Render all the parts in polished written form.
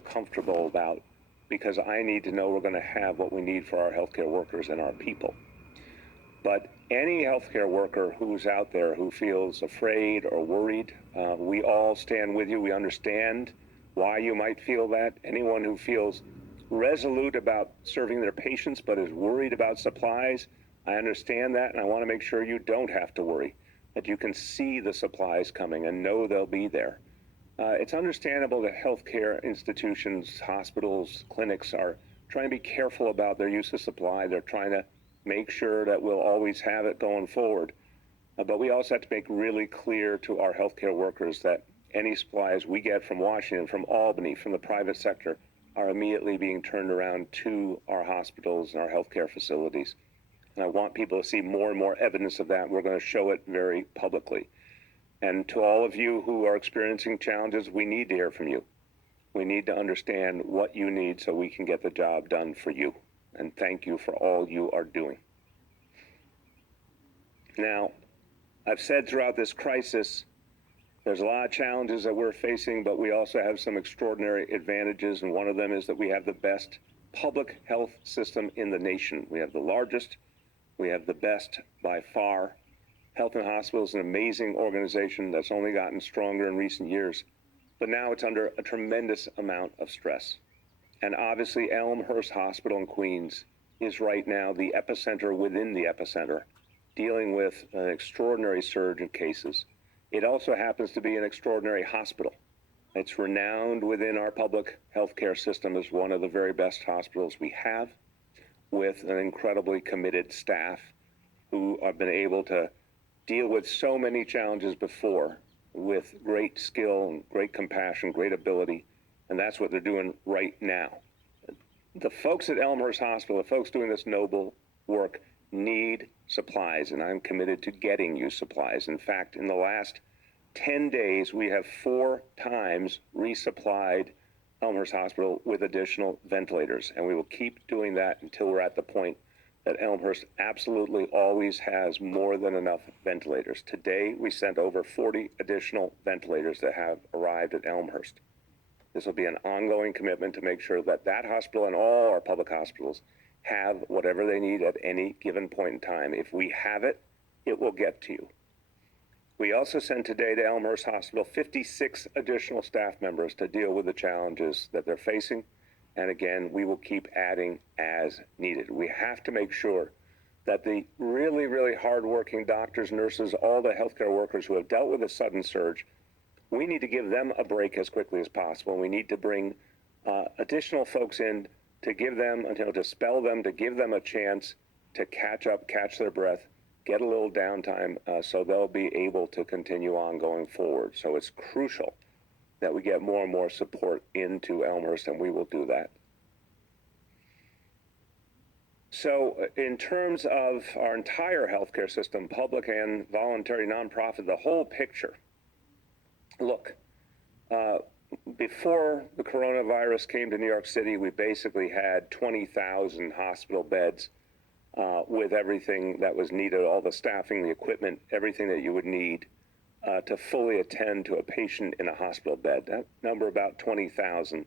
comfortable about, because I need to know we're going to have what we need for our healthcare workers and our people. But any healthcare worker who's out there who feels afraid or worried, we all stand with you. We understand why you might feel that. Anyone who feels resolute about serving their patients but is worried about supplies, I understand that, and I want to make sure you don't have to worry, that you can see the supplies coming and know they'll be there. It's understandable that healthcare institutions, hospitals, clinics are trying to be careful about their use of supply. They're trying to make sure that we'll always have it going forward. But we also have to make really clear to our healthcare workers that any supplies we get from Washington, from Albany, from the private sector, are immediately being turned around to our hospitals and our healthcare facilities. And I want people to see more and more evidence of that. We're going to show it very publicly. And to all of you who are experiencing challenges, we need to hear from you. We need to understand what you need so we can get the job done for you. And thank you for all you are doing. Now, I've said throughout this crisis, there's a lot of challenges that we're facing, but we also have some extraordinary advantages, and one of them is that we have the best public health system in the nation. We have the largest, we have the best by far. Health and Hospitals is an amazing organization that's only gotten stronger in recent years, but now it's under a tremendous amount of stress. And obviously, Elmhurst Hospital in Queens is right now the epicenter within the epicenter, dealing with an extraordinary surge in cases. It also happens to be an extraordinary hospital. It's renowned within our public healthcare system as one of the very best hospitals we have, with an incredibly committed staff who have been able to deal with so many challenges before with great skill and great compassion, great ability, and that's what they're doing right now. The folks at Elmhurst Hospital, the folks doing this noble work, need supplies, and I'm committed to getting you supplies. In fact, in the last 10 days, we have 4 times resupplied Elmhurst Hospital with additional ventilators, and we will keep doing that until we're at the point that Elmhurst absolutely always has more than enough ventilators. Today, we sent over 40 additional ventilators that have arrived at Elmhurst. This will be an ongoing commitment to make sure that that hospital and all our public hospitals have whatever they need at any given point in time. If we have it, it will get to you. We also sent today to Elmhurst Hospital 56 additional staff members to deal with the challenges that they're facing. And again, we will keep adding as needed. We have to make sure that the really, really hardworking doctors, nurses, all the healthcare workers who have dealt with a sudden surge, we need to give them a break as quickly as possible. We need to bring additional folks in to give them, to spell them, to give them a chance to catch up, catch their breath, get a little downtime so they'll be able to continue on going forward. So it's crucial that we get more and more support into Elmhurst, and we will do that. So in terms of our entire healthcare system, public and voluntary, nonprofit, the whole picture, look, before the coronavirus came to New York City, we basically had 20,000 hospital beds with everything that was needed, all the staffing, the equipment, everything that you would need to fully attend to a patient in a hospital bed. That number about 20,000.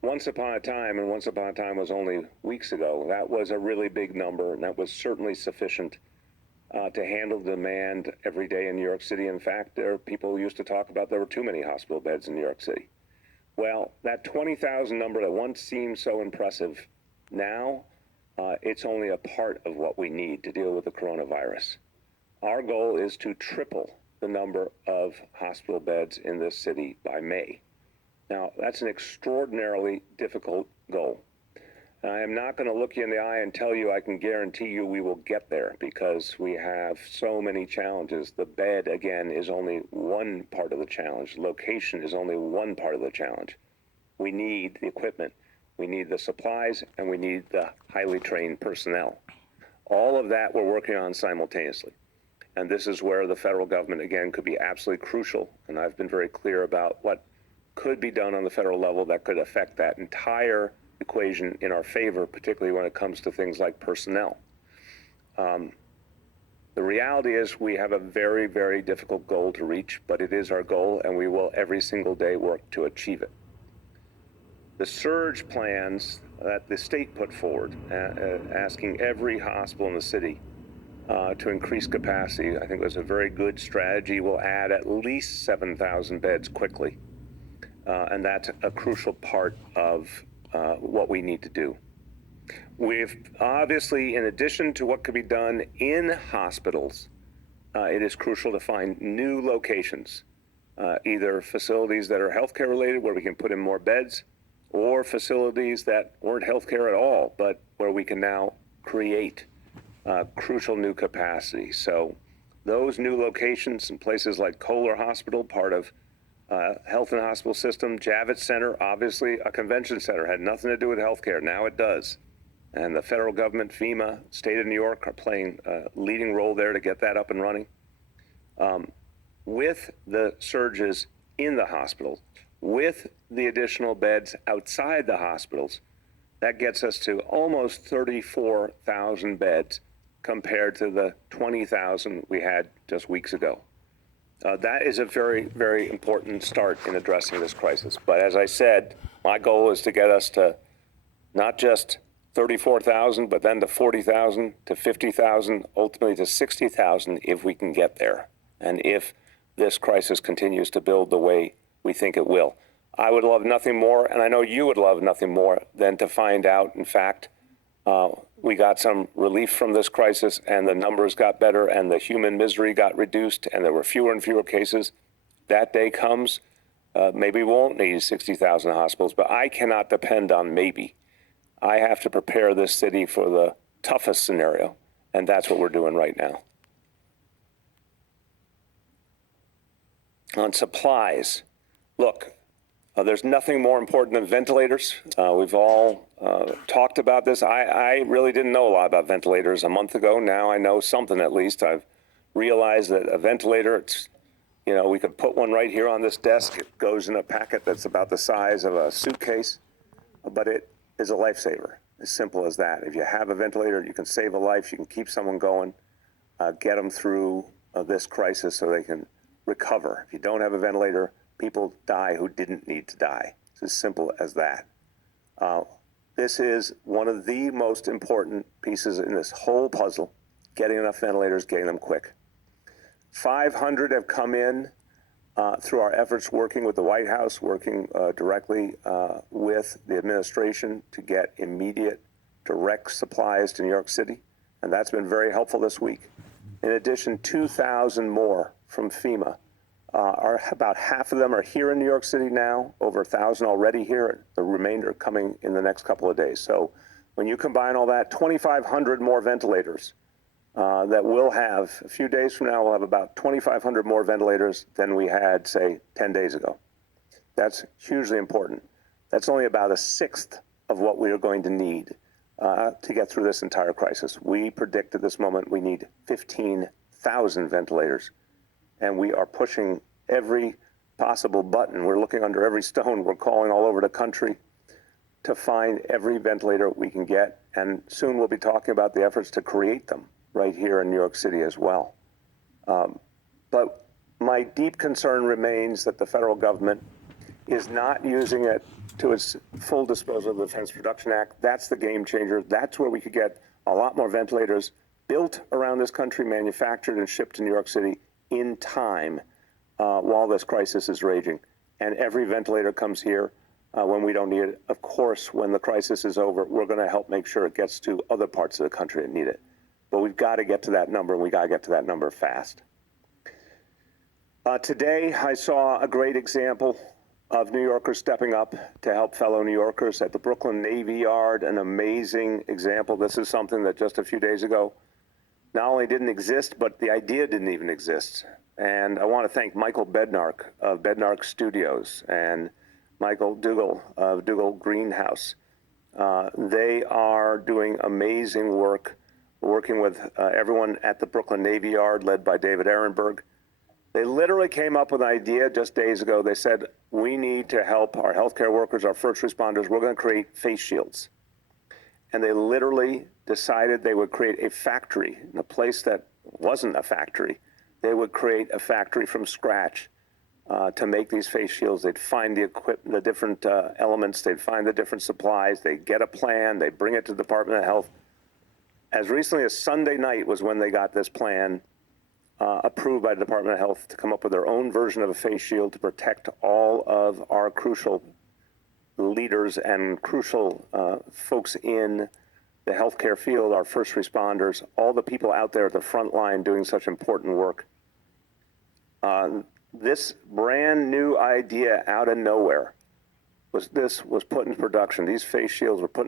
Once upon a time, and once upon a time was only weeks ago, that was a really big number, and that was certainly sufficient to handle demand every day in New York City. In fact, there are people who used to talk about there were too many hospital beds in New York City. Well, that 20,000 number that once seemed so impressive, now it's only a part of what we need to deal with the coronavirus. Our goal is to triple the number of hospital beds in this city by May. Now, that's an extraordinarily difficult goal. And I am not going to look you in the eye and tell you I can guarantee you we will get there, because we have so many challenges. The bed, again, is only one part of the challenge. Location is only one part of the challenge. We need the equipment, we need the supplies, and we need the highly trained personnel. All of that we're working on simultaneously. And this is where the federal government, again, could be absolutely crucial. And I've been very clear about what could be done on the federal level that could affect that entire equation in our favor, particularly when it comes to things like personnel. The reality is we have a very, very difficult goal to reach, but it is our goal, and we will every single day work to achieve it. the surge plans that the state put forward, asking every hospital in the city to increase capacity, I think was a very good strategy. We'll add at least 7,000 beds quickly. And that's a crucial part of what we need to do. We've obviously, in addition to what could be done in hospitals, it is crucial to find new locations, either facilities that are healthcare related where we can put in more beds, or facilities that weren't healthcare at all, but where we can now create crucial new capacity. So those new locations in places like Kohler Hospital, part of Health and Hospital System, Javits Center, obviously a convention center, had nothing to do with healthcare. Now it does. And the federal government, FEMA, state of New York are playing a leading role there to get that up and running. With the surges in the hospitals, with the additional beds outside the hospitals, that gets us to almost 34,000 beds compared to the 20,000 we had just weeks ago. That is a very, very important start in addressing this crisis. But as I said, my goal is to get us to not just 34,000, but then to 40,000, to 50,000, ultimately to 60,000 if we can get there. And if this crisis continues to build the way we think it will. I would love nothing more, and I know you would love nothing more, than to find out, in fact, we got some relief from this crisis and the numbers got better and the human misery got reduced and there were fewer and fewer cases. That day comes, maybe we won't need 60,000 hospitals, but I cannot depend on maybe. I have to prepare this city for the toughest scenario, and that's what we're doing right now. On supplies, look, there's nothing more important than ventilators. We've all talked about this. I really didn't know a lot about ventilators a month ago. Now I know something at least. I've realized that a ventilator, it's, you know, we could put one right here on this desk. It goes in a packet that's about the size of a suitcase, but it is a lifesaver. As simple as that. If you have a ventilator, you can save a life. You can keep someone going, get them through this crisis so they can recover. If you don't have a ventilator, people die who didn't need to die. It's as simple as that. This is one of the most important pieces in this whole puzzle, getting enough ventilators, getting them quick. 500 have come in through our efforts working with the White House, working directly with the administration to get immediate, direct supplies to New York City. And that's been very helpful this week. In addition, 2,000 more from FEMA. About half of them are here in New York City now, over 1,000 already here, the remainder coming in the next couple of days. So when you combine all that, 2,500 more ventilators that we'll have, a few days from now, we'll have about 2,500 more ventilators than we had, say, 10 days ago. That's hugely important. That's only about a sixth of what we are going to need to get through this entire crisis. We predict at this moment we need 15,000 ventilators. And we are pushing every possible button. We're looking under every stone. We're calling all over the country to find every ventilator we can get. And soon we'll be talking about the efforts to create them right here in New York City as well. But my deep concern remains that the federal government is not using it to its full disposal of the Defense Production Act. That's the game changer. That's where we could get a lot more ventilators built around this country, manufactured and shipped to New York City in time while this crisis is raging. And every ventilator comes here when we don't need it. Of course, when the crisis is over, we're going to help make sure it gets to other parts of the country that need it. But we've got to get to that number, and we got to get to that number fast. Today, I saw a great example of New Yorkers stepping up to help fellow New Yorkers at the Brooklyn Navy Yard, an amazing example. This is something that just a few days ago not only didn't exist, but the idea didn't even exist. And I want to thank Michael Bednark of Bednark Studios and Michael Dougal of Dougal Greenhouse. They are doing amazing work, working with everyone at the Brooklyn Navy Yard, led by David Ehrenberg. They literally came up with an idea just days ago. They said, we need to help our healthcare workers, our first responders. We're going to create face shields. And they literally decided they would create a factory in a place that wasn't a factory. They would create a factory from scratch to make these face shields. They'd find the different elements. They'd find the different supplies. They'd get a plan. They'd bring it to the Department of Health. As recently as Sunday night was when they got this plan approved by the Department of Health to come up with their own version of a face shield to protect all of our crucial leaders and crucial folks in the healthcare field, our first responders, all the people out there at the front line doing such important work. This brand new idea out of nowhere was put into production. These face shields were put